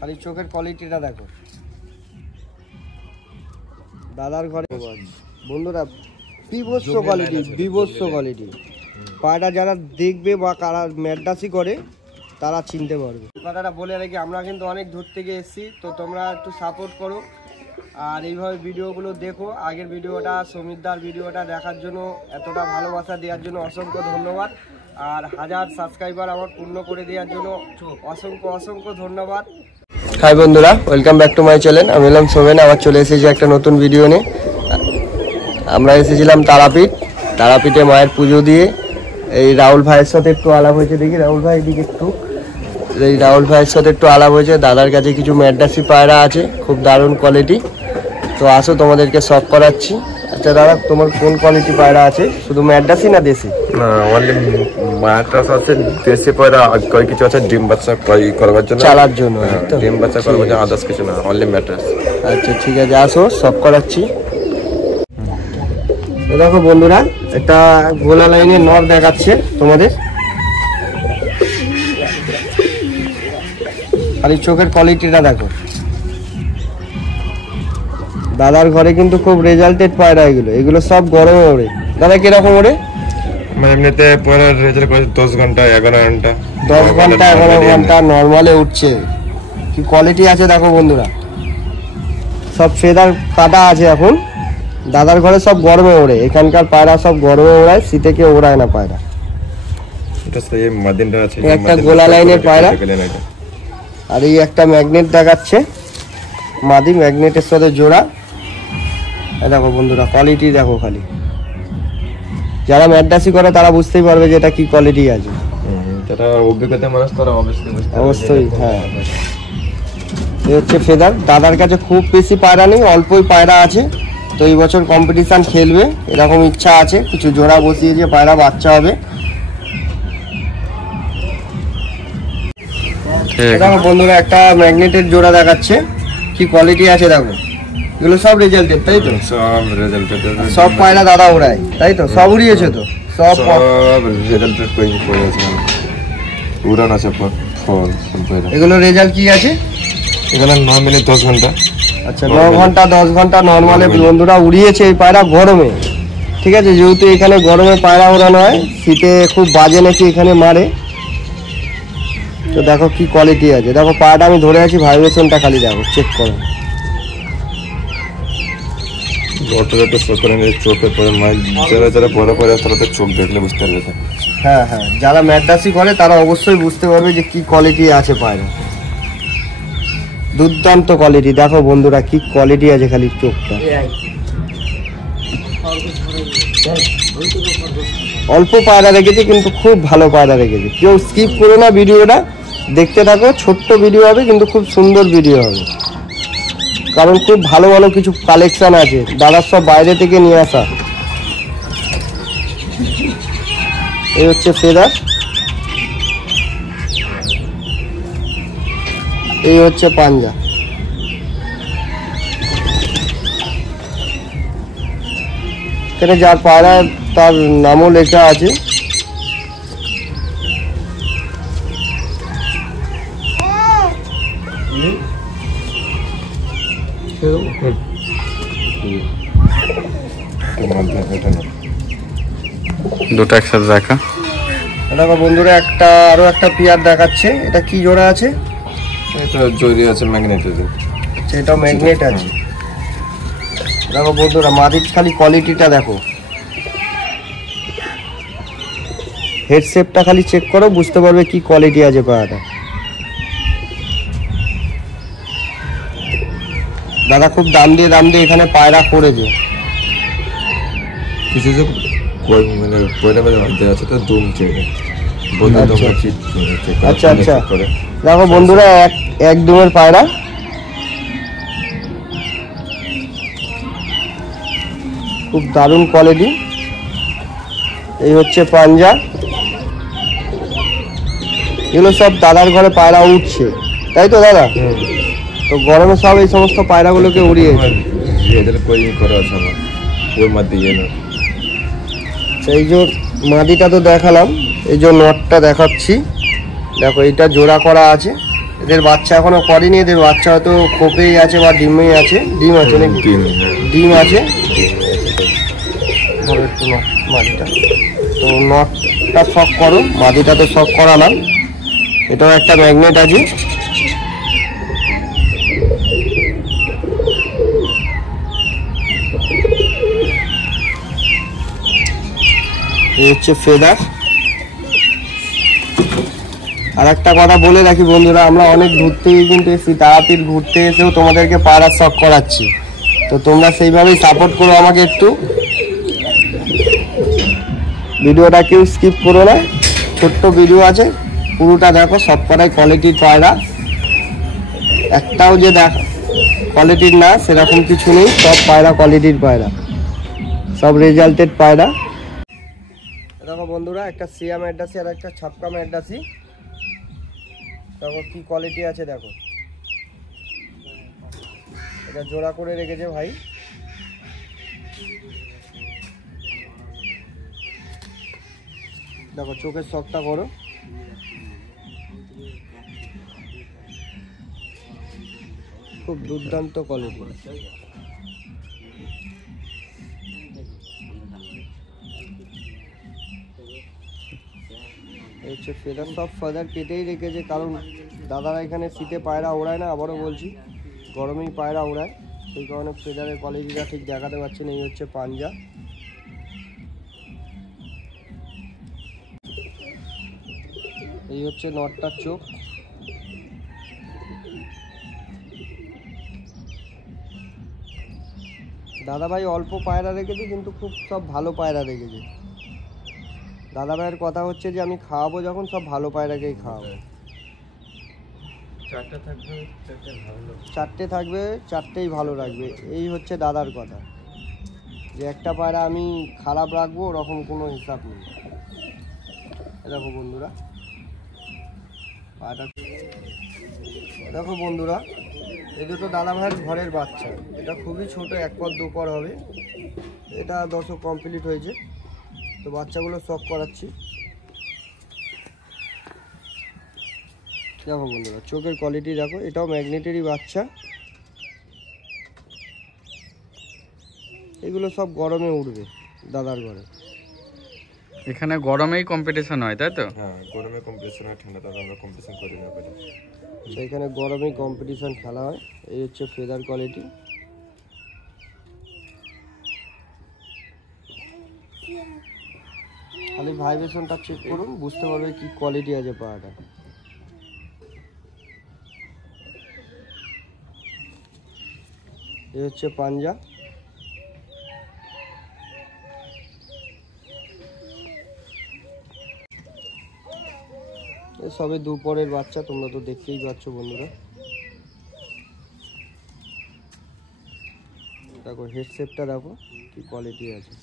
খালি চোখের কোয়ালিটিটা দেখো। দাদার ঘরে বন্ধুরা বিভৎস কোয়ালিটি। পায়রা যারা দেখবে বা কারা ম্যাডাসি করে তারা চিনতে পারবে। কথাটা বলে রাখি, আমরা কিন্তু অনেক দূর থেকে এসেছি, তো তোমরা একটু সাপোর্ট করো আর এইভাবে ভিডিওগুলো দেখো। আগের ভিডিওটা সমিতদার ভিডিওটা দেখার জন্য, এতটা ভালোবাসা দেওয়ার জন্য অসংখ্য ধন্যবাদ। আর 1000 সাবস্ক্রাইবার আমার পূর্ণ করে দেওয়ার জন্য অসংখ্য ধন্যবাদ। হাই বন্ধুরা, welcome back to my channel. আমি হলাম সোমেন, আবার চলে এসেছি একটা নতুন ভিডিও নিয়ে। আমরা এসেছিলাম তারাপীঠে মায়ের পুজো দিয়ে। এই রাহুল ভাইয়ের সাথে একটু আলাপ হয়েছে, দেখি রাহুল ভাই দিকে একটু। এই রাহুল ভাইয়ের সাথে একটু আলাপ হয়েছে। দাদার কাছে কিছু ম্যাডাসি পায়রা আছে, খুব দারুণ কোয়ালিটি। তো আসো তোমাদেরকে শখ করাচ্ছি। আচ্ছা দাদা, তোমার কোন কোয়ালিটি পায়রা আছে? শুধু ম্যাডাসি না দেশি? না, অনলি ম্যাডাস আছে, দেশি পায়রা কয় কিছু আছে ডিম বাচ্চা করবার জন্য, চালার জন্য। ডিম বাচ্চা করবার জন্য, আদার্স কিছু না, অনলি ম্যাডাস। আচ্ছা ঠিক আছে, আসো শখ করাচ্ছি। দেখো বন্ধুরা, একটা গোলা লাইনের নর দেখাচ্ছে তোমাদের। খালি চোখের কোয়ালিটিটা দেখো। দাদার ঘরে কিন্তু খুব রেজাল্টেড পায়রা এগুলো সব গরমে ওড়ে। দাদা কিরকম ওড়ে? মানে এমনিতে পয়রার রেজাল্ট করে 10 ঘন্টা 11 ঘন্টা 11 ঘন্টা নর্মালে উঠছে। কি কোয়ালিটি আছে দেখো বন্ধুরা, সব ফেদার কাটা আছে এখন। দাদার ঘরে সব গরমে ওড়ে, এখানকার পায়রা সব গরমে ওড়ায়, শীতে কেউ ওড়ায় না পায়রা। এটা সেই মাদিনটা আছে, একটা গোলা লাইনের পায়রা। আর এই একটা ম্যাগনেট দেখাচ্ছে, মাদি ম্যাগনেটের সাথে জোড়া। দেখো বন্ধুরা কোয়ালিটি দেখো খালি। যারা ম্যাডাসি করে তারা বুঝতেই পারবে যে এটা কি কোয়ালিটি আছে। এটা অভিজ্ঞতা মানুষ তারা অবশ্যই। হ্যাঁ, এই হচ্ছে ফেদার। দাদার কাছে খুব বেশি পায়রা নেই, অল্পই পায়রা আছে। তো এই বছর কম্পিটিশন খেলবে এরকম ইচ্ছা আছে। কিছু জোড়া বসিয়ে যে পায়রা বাচ্চা হবে। দেখো বন্ধুরা, একটা ম্যাগনেটের জোড়া দেখাচ্ছে, কি কোয়ালিটি আছে দেখো। এগুলো সব রেজাল্টেড, তাই তো? সব রেজাল্টেড, সব পায়রা দাদা ওড়ায়, তাই তো? সব উড়িয়েছে তো? সব রেজাল্টেড করেছে, উড়ান আছে ফল। এগুলো রেজাল্ট কি আছে? এখানে নর্মালি 10 ঘন্টা। আচ্ছা, 9 ঘন্টা 10 ঘন্টা নর্মালে বন্ধুরা উড়িয়েছে এই পায়রা গরমে। ঠিক আছে, যেহেতু এখানে গরমে পায়রা ওড়ানো হয়, শীতে খুব বাজে নাকি এখানে মারে। তো দেখো কি কোয়ালিটি আছে। দেখো পায়রাটা আমি ধরে আছি, ভাইব্রেশনটা খালি দেখো, চেক করো। চোখে পরে যারা বড় করে তারা তো চোখ দেখলে বুঝতে পারবে। হ্যাঁ, যারা ম্যাডাসি করে তারা অবশ্যই বুঝতে পারবে যে কি কোয়ালিটি আছে পায়রা। দুর্দান্ত কোয়ালিটি। দেখো বন্ধুরা কি কোয়ালিটি আছে, খালি চোখটা। অল্প পায়রা রেখেছি কিন্তু খুব ভালো পায়রা রেখেছি। কেউ স্কিপ করো না, ভিডিওটা দেখতে থাকো। ছোট্ট ভিডিও হবে কিন্তু খুব সুন্দর ভিডিও হবে, কারণ খুব ভালো ভালো কিছু কালেকশন আছে। দাদার সব বাইরে থেকে নিয়ে আসা। এই হচ্ছে ফেদার, এই হচ্ছে পাঞ্জা। এখানে যার পায়রা তার নামও লেখা আছে। দুটো একসাথে দেখা। দেখো বন্ধুরা, আরো একটা পেয়ার দেখাচ্ছে। এটা কি জোড়া আছে? এটা জড়ি আছে ম্যাগনেটের। এটা ম্যাগনেট আছে। দেখো বন্ধুরা, মাদির খালি কোয়ালিটিটা দেখো। হেড শেপটা খালি চেক করো, বুঝতে পারবে কি কোয়ালিটি আছে পায়রাটা। দাদা খুব দাম দিয়ে এখানে পায়রা করেছে। কিছু যে মানে পয়লা মধ্যে আছে তো দুম চেক। আচ্ছা, দেখো বন্ধুরা, এক দুমের পায়রা। খুব দারুণ কোয়ালিটি। এই হচ্ছে পাঞ্জা। এগুলো সব দাদার ঘরে পায়রা উঠছে, তাই তো দাদা? তো গরমে সব এই সমস্ত পায়রাগুলোকে উড়িয়েছে। এই যে মাদিটা তো দেখালাম, এই যে নটটা দেখাচ্ছি। দেখো এইটা জোড়া করা আছে, এদের বাচ্চা এখনো করেনি, এদের বাচ্চা হয়তো খোপেই আছে বা ডিমেই আছে। ডিম আছে নাকি? ডিম আছে। ধরো একটু মাটিটা, তো নটটা শক করো, মাটিটা তো শক করালাম। এটাও একটা ম্যাগনেট আছে। এই হচ্ছে ফেদার। আর একটা কথা বলে রাখি বন্ধুরা, আমরা অনেক দূর থেকে কিন্তু এসেছি, তারাপীঠ ঘুরতে এসেও তোমাদেরকে পায়রা শখ করাচ্ছি, তো তোমরা সেইভাবেই সাপোর্ট করো আমাকে একটু। ভিডিওটা কেউ স্কিপ করো না, ছোট্ট ভিডিও আছে, পুরোটা দেখো। সব কটাই কোয়ালিটির পায়রা, একটাও যে দেখ কোয়ালিটির না সেরকম কিছু নেই, সব পায়রা কোয়ালিটির পায়রা, সব রেজাল্টেড পায়রা। দেখো বন্ধুরা, একটা সিয়াম ম্যাড্রাসি আর একটা ছাপকা ম্যাড্রাসি, দেখো কি কোয়ালিটি আছে। দেখো এটা জোড়া করে রেখেছে ভাই। দেখো চোখের শখটা করো, খুব দুর্দান্ত কোয়ালিটি। হচ্ছে ফেদার, সব ফেদার কেটেই রেখেছে, কারণ দাদারা এখানে শীতে পায়রা ওড়ায় না, আবারও বলছি গরমেই পায়রা ওড়ায়, সেই কারণে ফেদারের কোয়ালিটিটা ঠিক দেখাতে পারছি না। এই হচ্ছে পাঞ্জা, এই হচ্ছে নটটার চোখ। দাদা ভাই অল্প পায়রা রেখেছে, কিন্তু খুব সব ভালো পায়রা রেখেছে। দাদা ভাইয়ের কথা হচ্ছে যে আমি খাওয়াবো যখন, সব ভালো পায়রাকেই খাওয়াবো। চারটে থাকবে, চারটেই ভালো রাখবে, এই হচ্ছে দাদার কথা, যে একটা পায়রা আমি খারাপ রাখবো ওরকম কোনো হিসাব নেই। দেখো বন্ধুরা পায়রা, দেখো বন্ধুরা, এই দুটো দাদা ভাইয়ের ঘরের বাচ্চা। এটা খুবই ছোট, 1 পর 2 পর হবে। এটা 10 কমপ্লিট হয়েছে, তো বাচ্চাগুলো শখ করাচ্ছি। দেখো বন্ধুরা চোখের কোয়ালিটি দেখো, এটাও ম্যাগনেটেরই বাচ্চা। এগুলো সব গরমে উঠবে দাদার ঘরে। এখানে গরমেই কম্পিটিশন হয়, তাই তো? হ্যাঁ, গরমে কম্পিটিশন হয়, ঠান্ডাতে আমরা কম্পিটিশন করি না। তো এখানে গরমেই কম্পিটিশন খেলা হয়। এই হচ্ছে ফেদার কোয়ালিটি। খালি ভাইব্রেশনটা চেক করুন, বুঝতে পারবে কি কোয়ালিটি আছে পায়রাটা। এই হচ্ছে পাঞ্জা। এ সবে দুপুরের বাচ্চা, তোমরা তো দেখতেই পাচ্ছ বন্ধুরা। দেখো হেড শেপটা দেখো কি কোয়ালিটি আছে।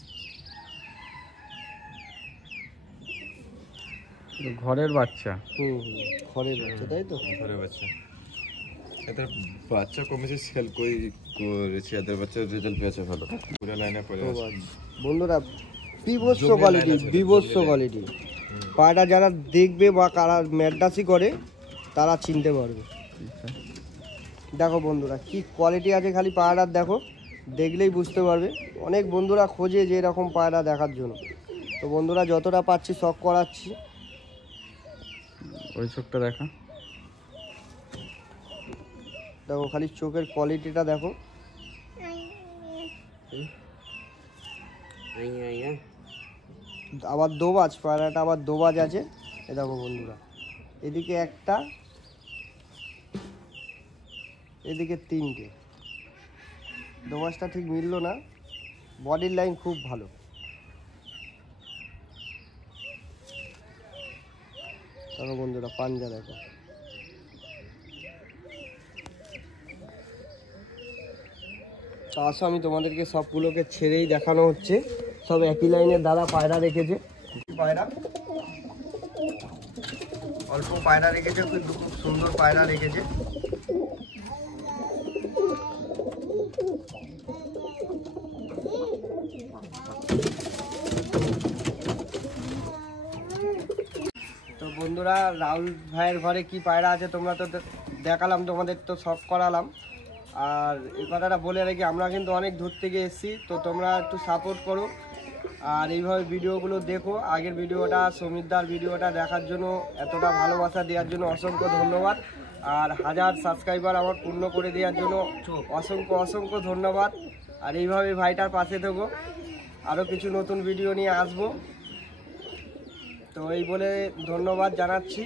ঘরের বাচ্চা। ঘরের বাচ্চা, তাই তো? ঘরের বাচ্চা। এদের বাচ্চা কমেছে, সেল করেছি, এদের বাচ্চার রেজাল্ট পেয়েছে ভালো, পুরো লাইনে পড়ে আছে বন্ধুরা। বিভৎস কোয়ালিটি, বিভৎস কোয়ালিটি পায়রা। যারা দেখবে বা কারা ম্যাড্রাসি করে তারা চিনতে পারবে। দেখো বন্ধুরা কি কোয়ালিটি আছে, খালি পায়রার দেখো, দেখলেই বুঝতে পারবে। অনেক বন্ধুরা খোঁজে যে এরকম পায়রা দেখার জন্য, তো বন্ধুরা যতটা পাচ্ছি শখ করাচ্ছি। ওই চোখটা দেখা, দেখো খালি চোখের কোয়ালিটিটা দেখো। আবার দোবাজ পায়রাটা, আবার দোবাজ আছে। এ দেখো বন্ধুরা, এদিকে একটা, এদিকে 3টে। দোবাজটা ঠিক মিললো না, বডির লাইন খুব ভালো। দেখো বন্ধুরা পাঞ্জা দেখো। তো আসো আমি তোমাদেরকে সবগুলোকে ছেড়েই দেখানো হচ্ছে। সব একই লাইনের দাদা পায়রা রেখেছে। পায়রা অল্প পায়রা রেখেছে, কিন্তু খুব সুন্দর পায়রা রেখেছে। তো বন্ধুরা রাহুল ভাইয়ের ঘরে কি পায়রা আছে তোমরা তো দেখালাম, তোমাদের তো শখ করালাম। আর এই কথাটা বলে রাখি, আমরা কিন্তু অনেক দূর থেকে এসেছি, তো তোমরা একটু সাপোর্ট করো আর এইভাবে ভিডিওগুলো দেখো। আগের ভিডিওটা, সমিতদার ভিডিওটা দেখার জন্য, এতটা ভালোবাসা দেওয়ার জন্য অসংখ্য ধন্যবাদ। আর 1000 সাবস্ক্রাইবার আমার পূর্ণ করে দেওয়ার জন্য অসংখ্য ধন্যবাদ। আর এইভাবে ভাইটার পাশে থেকো, আরও কিছু নতুন ভিডিও নিয়ে আসবো। তো এই বলে ধন্যবাদ জানাচ্ছি।